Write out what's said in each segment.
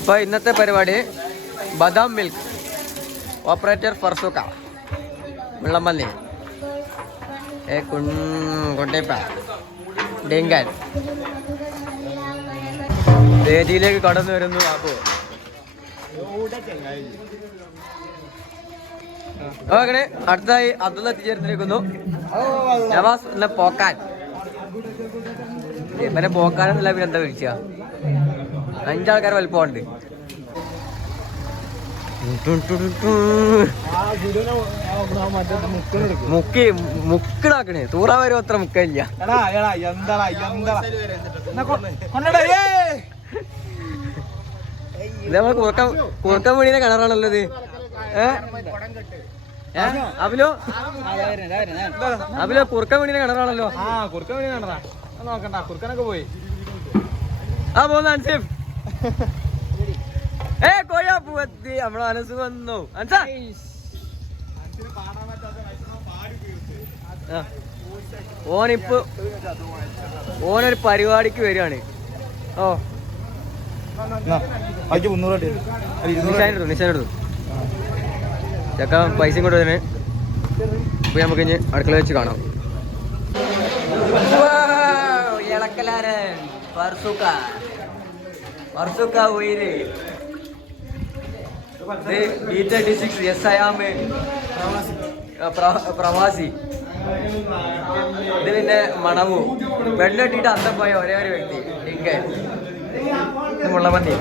അപ്പോൾ ഇന്നത്തെ പരിപാടി ബദാം മിൽക്ക് ഓപ്പറേറ്റർ ഫർസൂക്ക വെള്ളമ്പന്നി കൊണ്ടേപ്പ ഡെങ്കാൻ വേദിയിലേക്ക് കടന്നു വരുന്നു. അപ്പോൾ അങ്ങനെ അടുത്തതായി അബ്ദുള്ള എത്തിച്ചേർന്നിരിക്കുന്നു. നവാസ് എന്ന പോക്കാൻ ഇവനെ പോക്കാനെന്നല്ല പിന്നെ എന്താ വിളിച്ച 5 ആൾക്കാർ വലിപ്പമുണ്ട്. മുക്കിടാക്കണേ തൂറാ വരും അത്ര മുക്കില്ല. ഇത് നമ്മള് കുറുക്കം വീടിനെ കിണറാണല്ലോ ഇത്. അബിലോ കുറുക്കം വീടിനെ കിണറാണല്ലോ. നോക്കണ്ട കുറുക്കനൊക്കെ പോയി. ആ പോന്ന അൻസിഫ് കോഴാപ്പൂവത്തി നമ്മളെ അനസ് വന്നു. ഓനൊരു പരിപാടിക്ക് വരികയാണ്. ഓ നിശാനെടുത്തു ചക്ക പൈസയും കൊണ്ട് തന്നെ. ഇപ്പൊ നമുക്ക് ഇനി അടുക്കള വെച്ച് കാണാം. ഇളക്കലാരൻ ഫർസൂക്ക ഉയര് പ്രവാസി. ഇത് പിന്നെ മണവു പെണ്ണെട്ടിട്ട് അന്തം പോയ ഒരേ ഒരു വ്യക്തി മുള്ളമന്തി.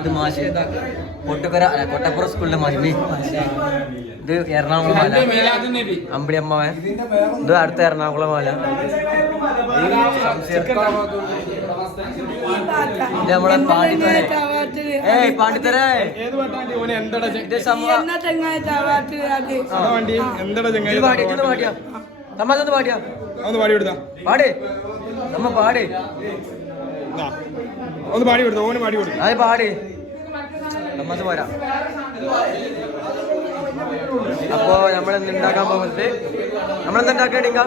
ഇത് മാഷി കൊട്ടപ്പുറ സ്കൂളിലെ മാഷി. ഇത് എറണാകുളം മാല അമ്പിളി അമ്മാവൻ. ഇത് അടുത്ത എറണാകുളം മാല. ഇത് നമ്മളെ പാണ്ടിത്തറ. പാണ്ടിത്തറ തമാശ പാടിയാ പാടേ നമ്മ പാടേ ഒന്ന് പാടി കൊടുത്തു. ഓന് പാടി കൊടുത്തു. അത് പാട് നമ്മത് പോരാ. അപ്പോ നമ്മളെന്ത് ഉണ്ടാക്കാൻ പോകുന്നത് നമ്മളെന്താ ഉണ്ടാക്കേണ്ടിങ്ക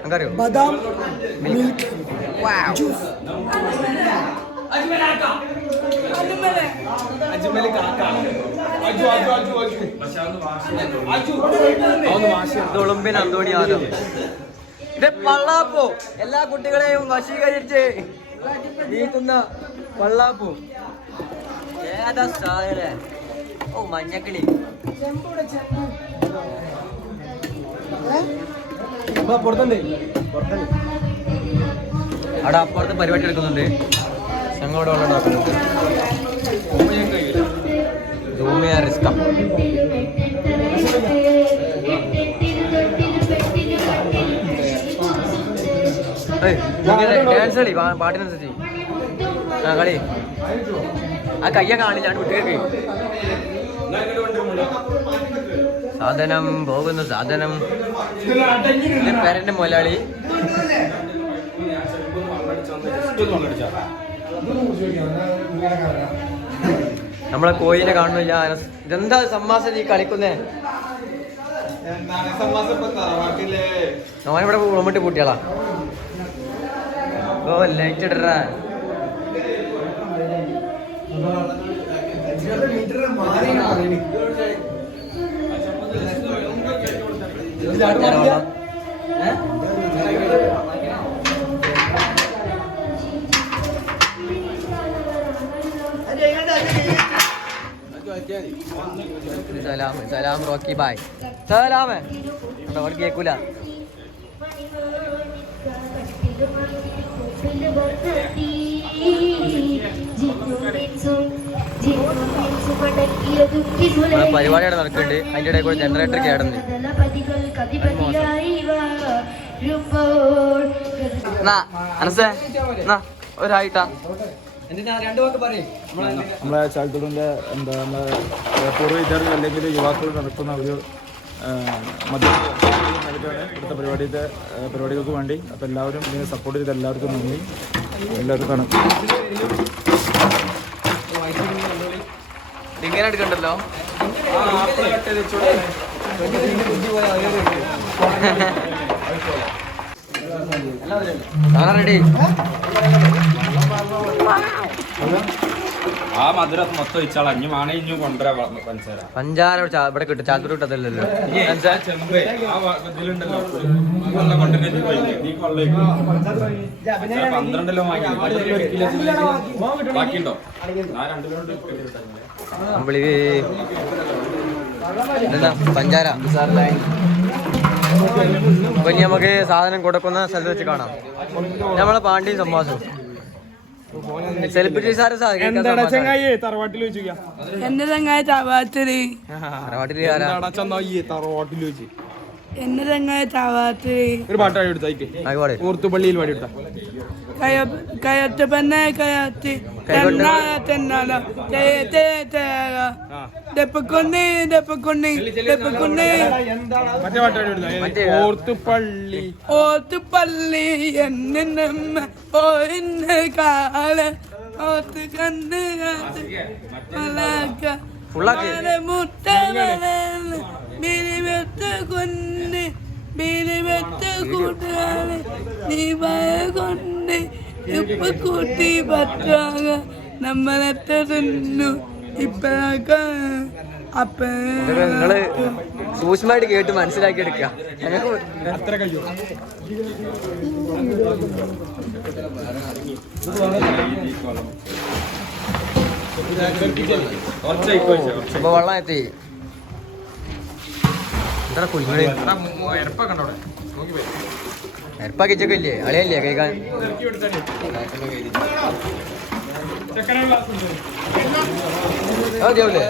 നമുക്കറിയോ? ബദാം മിൽക്ക് ജ്യൂസ്. ഒളിമ്പിൻ അന്തോണി യാദവ്. ഇത് പള്ളാപ്പോ എല്ലാ കുട്ടികളെയും വശീകരിച്ച് നീക്കുന്ന പള്ളാപ്പൂ. ഏതാ സാധന? ഓ മഞ്ഞക്കിളി. അവിടെ അപ്പുറത്ത് പരിപാടി എടുക്കുന്നുണ്ട്. ഞങ്ങളവിടെ വെള്ളം ഉണ്ടാക്കുന്നുണ്ട്. റിസ്ക ഡാൻസ് കളി പാട്ടിനനുസരിച്ച്. ആ കളി ആ കയ്യ കാണില്ല കുട്ടികൾക്ക്. സാധനം പോകുന്നു സാധനം. പേരന്റെ മുതലാളി നമ്മളെ കോയിനെ കാണുന്നില്ല. ഇതെന്താ സമ്മാസം നീ കളിക്കുന്നേ? ഓനിവിടെ ഉളമിട്ട് പൂട്ടിയാളാ. ഓ ലൈറ്റ് ഇടറാ. സലാം റോക്കി ബായ്. സലാമേ അവിടെ കേൾക്കൂല. പരിപാടിയാണ് നടക്കുന്നുണ്ട്. അതിൻ്റെ ഇടയിൽ കൂടെ ജനറേറ്റർ കേടുന്നു. അനസേ ഒരായിട്ടാ നമ്മളെ ചാലക്കുടിൻ്റെ എന്താ നമ്മളെ പൂർവ്വ വിദ്യാർത്ഥികൾ അല്ലെങ്കിൽ യുവാക്കൾ നടത്തുന്ന ഒരു ഇവിടുത്തെ പരിപാടികൾക്ക് വേണ്ടി. അപ്പോൾ എല്ലാവരും ഇതിനെ സപ്പോർട്ട് ചെയ്ത് എല്ലാവർക്കും നന്ദി. എല്ലാവർക്കും കാണാം. ഇങ്ങനെ എടുക്കണ്ടല്ലോ. റെഡി. ആ മധുരം മൊത്തം ഒഴിച്ചാളാ. ഇനി വേണേ ഇഞ്ഞു കൊണ്ടുവരാ പഞ്ചസാര. പഞ്ചാര ഇവിടെ കിട്ടും, ചാത്തൂർ കിട്ടത്തില്ലല്ലോ. ചെമ്പ് ആ ഇതിലുണ്ടല്ലോ, ഈ കൊല്ലം കൊണ്ടുവരുന്ന നീ കൊള്ളേക്കും 12 വാങ്ങി ബാക്കിയുണ്ടോ? ആ 2 കിലോ നമ്മള് എന്താ പഞ്ചാര ഇപ്പൊ ഇനി നമുക്ക് സാധനം കൊടുക്കുന്ന സ്ഥലത്ത് വെച്ച് കാണാം. നമ്മളെ പാണ്ടി സംവാസം സെലിബ്രിറ്റീസ് ആരും തറവാട്ടിൽ വെച്ചു. എന്റെ ചങ്ങായ തറവാട്ടില് എന്റെ ചങ്ങായ തറവാട്ടില് ഒരു പാട്ട് പാടി എടുത്തായിക്കേ. ഊർത്തുപള്ളിയിൽ പാടി എടുത്താ. കയത്ത് പെണ്ണെ കയത്ത് തെന്നാല ഡെപ്പക്കൊണ്ണി ഡെപ്പക്കൊണ്ണി ഡെപ്പക്കൊണ്ണി മറ്റേ പാട്ട് പാടി എടുത്താ. ഓർത്തുപള്ളി ഓർത്തുപള്ളി എന്നമ്മ പോയിന്ന കാല ഓർത്ത് കണ്ട് മുട്ട ബിരിവെത്ത് കൊന്ന് ബിരിവെത്ത് കൂട്ടുകാര് നീ ഭയ കൊണ്ട് ഇപ്പൊ കൂട്ടി പറ്റാക നമ്മളെത്ര തിന്നു ഇപ്പഴാക്ക അപ്പ നിങ്ങള് സൂക്ഷ്മമായിട്ട് കേട്ട് മനസ്സിലാക്കി എടുക്കുക. അത്ര കഴിയും. ഇപ്പൊ വെള്ളം എത്തി. എന്താ കുഞ്ഞുങ്ങള് എരപ്പാ കിച്ചൊക്കെ ഇല്ലേ? അളിയല്ലേ കഴിക്കാൻ? അതെയല്ലേ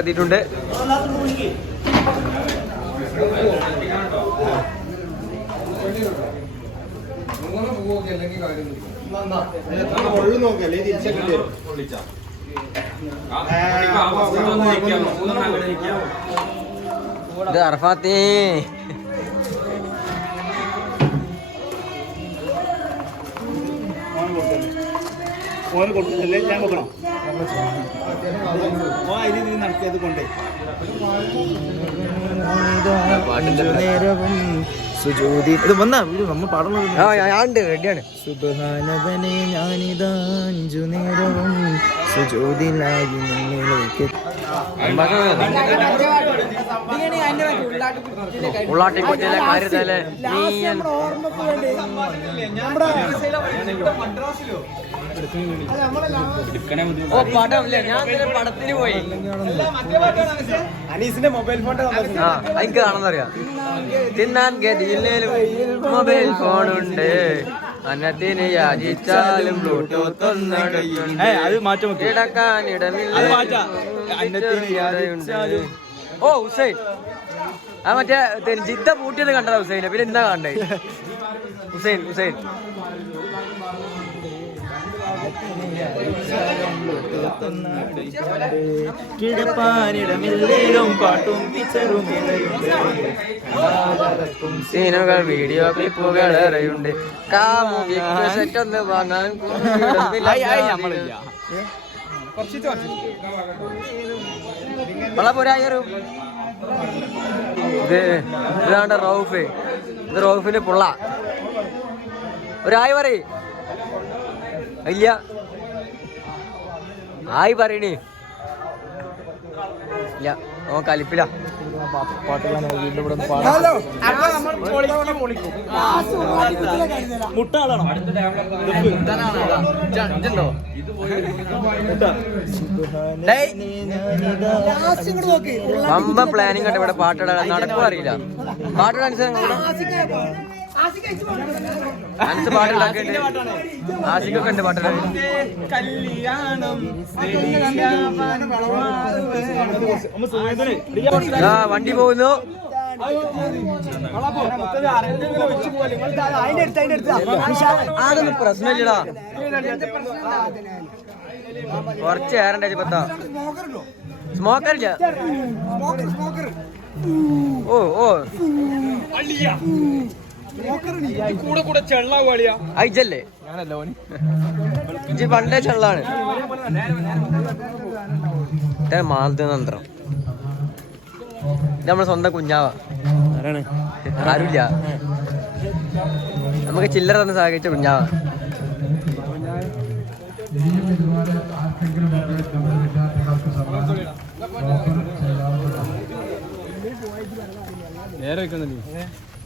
എത്തിയിട്ടുണ്ട്. ഇത് അർഫാത്തി ഞാൻ വെക്കണം നടത്തിയത് കൊണ്ടേ ഇത് വന്നാ നമ്മൾ പാടുന്നത് റെഡിയാണ്. സുബ്ഹാനവനെ ഞാനിതാ 5 നേരവും സുജൂദിലായി നിന്നിലേക്ക് ഉള്ളാട്ടി കൊച്ചിലെ കാര്യത്തില് പടത്തിന് പോയി അനീസിന്റെ മൊബൈൽ ഫോൺ എനിക്ക് കാണുന്നറിയാം. തിന്നാൻ ഗതിയില്ലേലും മൊബൈൽ ഫോണുണ്ട്, അന്നത്തിന് യാചിച്ചാലും ബ്ലൂടൂത്ത് ഒന്നെടുത്തുണ്ട്, കിടക്കാൻ ഇടമില്ല. ഓ ഹുസൈൻ ആ മറ്റേ ജിദ്ദ പൂട്ടിയത് കണ്ടതാ ഹുസൈനെ, പിന്നെ എന്താ കണ്ടേ? ഹുസൈൻ ഹുസൈൻ സീനുകൾ വീഡിയോ ക്ലിപ്പുകൾ ഏറെയുണ്ട്, കാമുകിക്ക് സെറ്റൊന്ന് വാങ്ങാൻ വളപുരായൊരു ഇതാണ്ട് റൌഫ്. ഇത് റൌഫിന്റെ പുള്ള. ഒരായി പറയ്. ഇല്ല ആയി പറയണേ ഇല്ല, ഓ കലിപ്പില്ല. പമ്പ പ്ലാനിങ് കണ്ട ഇവിടെ പാട്ടിടാൻ നടക്കും അറിയില്ല. പാട്ടിടാൻ അനസ് പാട്ടുണ്ടാക്കിണ്ട്. ആസിക്കൊക്കെ ഉണ്ട് പാട്ടിടാൻ. വണ്ടി പോകുന്നു. അതൊന്നും പ്രശ്നമില്ലടാ, കുറച്ച് ഏറണ്ട പത്താ. സ്മോക്കറില്ല. ഓ ഓ അയച്ചല്ലേ ഇജ്ജ് പണ്ടേ ചെള്ളാണ്. മാതന്ത്രം ഇത് നമ്മുടെ സ്വന്തം കുഞ്ഞാവ. ആരാണ്? ആരുമില്ല, നമുക്ക് ചില്ലറ തന്നെ സഹകരിച്ച കുഞ്ഞാവ.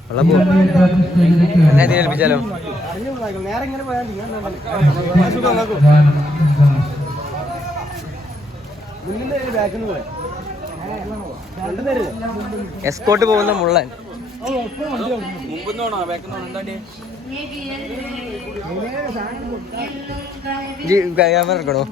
വെള്ളം പോകും എന്നെ ഏൽപ്പിച്ചാലോ? എസ്കോട്ട് പോകുന്ന മുള്ളൻ. ക്യാമറ എടുക്കണോ?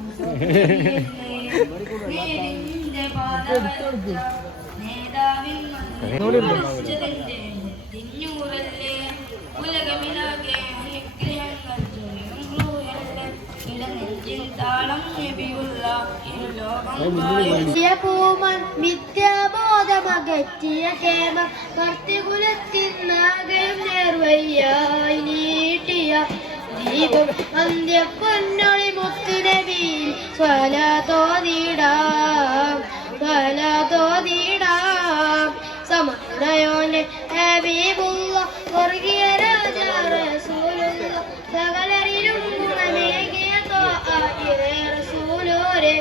വിദ്യാബോധമകറ്റിയ കേമ ഭക്തികുലത്തിനാകെയും നേർവയ്യായി നീട്ടിയ ദീപം അന്ത്യപ്പൊന്നൊളി മുത്തുനബിയിൽ സ്വലാത്തോതിടാം സമരണയോനെ ഹബീബുള്ള സ്വർഗീയ രാജ റസൂലുള്ള സകലരിലും ഗുണമേകിയ ത്വാഇറെ റസൂലോരെ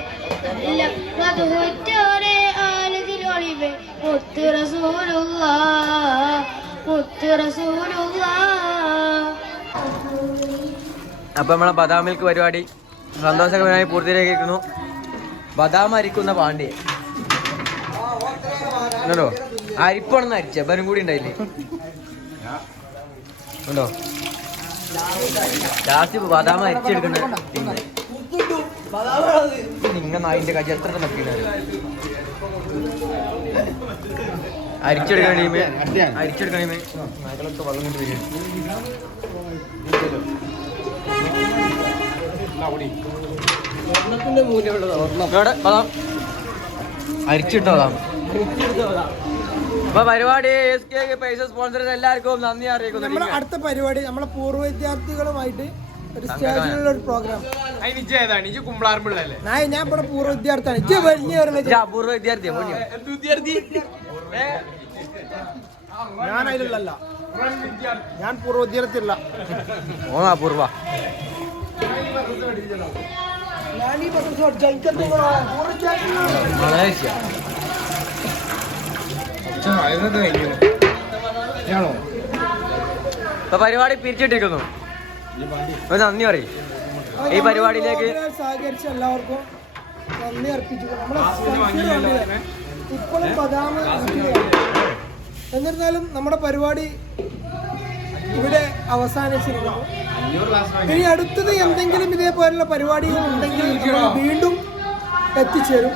നല്ല മധുഹുറ്റോരെ ആലതിലൊളിവെ മുത്ത് റസൂലുള്ള. അപ്പൊ നമ്മളെ ബദാം മിൽക്ക് പരിപാടി സന്തോഷകരമായി പൂർത്തിയാക്കിയിരിക്കുന്നു. ബദാം അരിക്കുന്ന പാണ്ഡ്യ ഉണ്ടോ? അരിപ്പാണെന്ന് അരിച്ച ബരും കൂടി ഉണ്ടായില്ലേ ഉണ്ടോ? ലാസ്റ്റ് ബദാം അരിച്ചെടുക്കണ്ട നിങ്ങ നായിന്റെ കജ എത്ര നക്കിയാണ് അരിച്ചെടുക്കണ ടീമേ നായ്ക്കളൊക്കെ വെള്ളം കൊണ്ട് വരും. അരിച്ചിട്ടോതാം. അപ്പൊ പരിപാടി പൈസ സ്പോൺസർ എല്ലാവർക്കും നന്ദി അറിയിക്കുന്നു. അടുത്ത പരിപാടി നമ്മളെ പൂർവ്വ വിദ്യാർത്ഥികളുമായിട്ട് ഒരു സ്റ്റേജിലുള്ള ഒരു പ്രോഗ്രാം. ഞാൻ ഇവിടെ പൂർവ്വ വിദ്യാർത്ഥിയാണ്. പൂർവ്വ വിദ്യാർത്ഥിയാ ഞാൻ അതിലുള്ളല്ല, ഞാൻ പൂർവ്വ വിദ്യാർത്ഥിയല്ല. ഓണാ പൂർവ്വ മലേഷ്യ. ഇപ്പൊ പരിപാടി പിരിച്ചിട്ടിരിക്കുന്നു. നന്ദി പറയും ഈ പരിപാടിയിലേക്ക് സഹകരിച്ച എല്ലാവർക്കും നന്ദി അർപ്പിച്ചു. ഇപ്പോഴും ബദാം എന്നിരുന്നാലും നമ്മുടെ പരിപാടി ഇവിടെ അവസാനിച്ചിരിക്കുന്നു. ഇനി അടുത്തത് എന്തെങ്കിലും ഇതേപോലുള്ള പരിപാടികൾ ഉണ്ടെങ്കിൽ വീണ്ടും എത്തിച്ചേരും.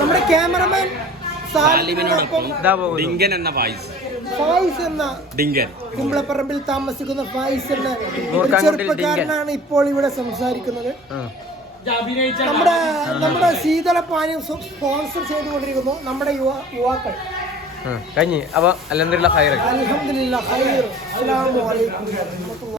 നമ്മുടെ ക്യാമറമാൻ ഫായിസ് എന്ന കുമ്പളപ്പറമ്പിൽ താമസിക്കുന്ന ഫായിസ് എന്ന ചെറുപ്പക്കാരനാണ് ഇപ്പോൾ ഇവിടെ സംസാരിക്കുന്നത്. നമ്മുടെ ശീതളപാനീയം സ്പോൺസർ ചെയ്തുകൊണ്ടിരിക്കുന്നു നമ്മുടെ യുവാക്കൾ. കഴിഞ്ഞ് അപ്പൊ അൽഹംദുലില്ലാഹ് ഖൈർ. അസ്സലാമു അലൈക്കും.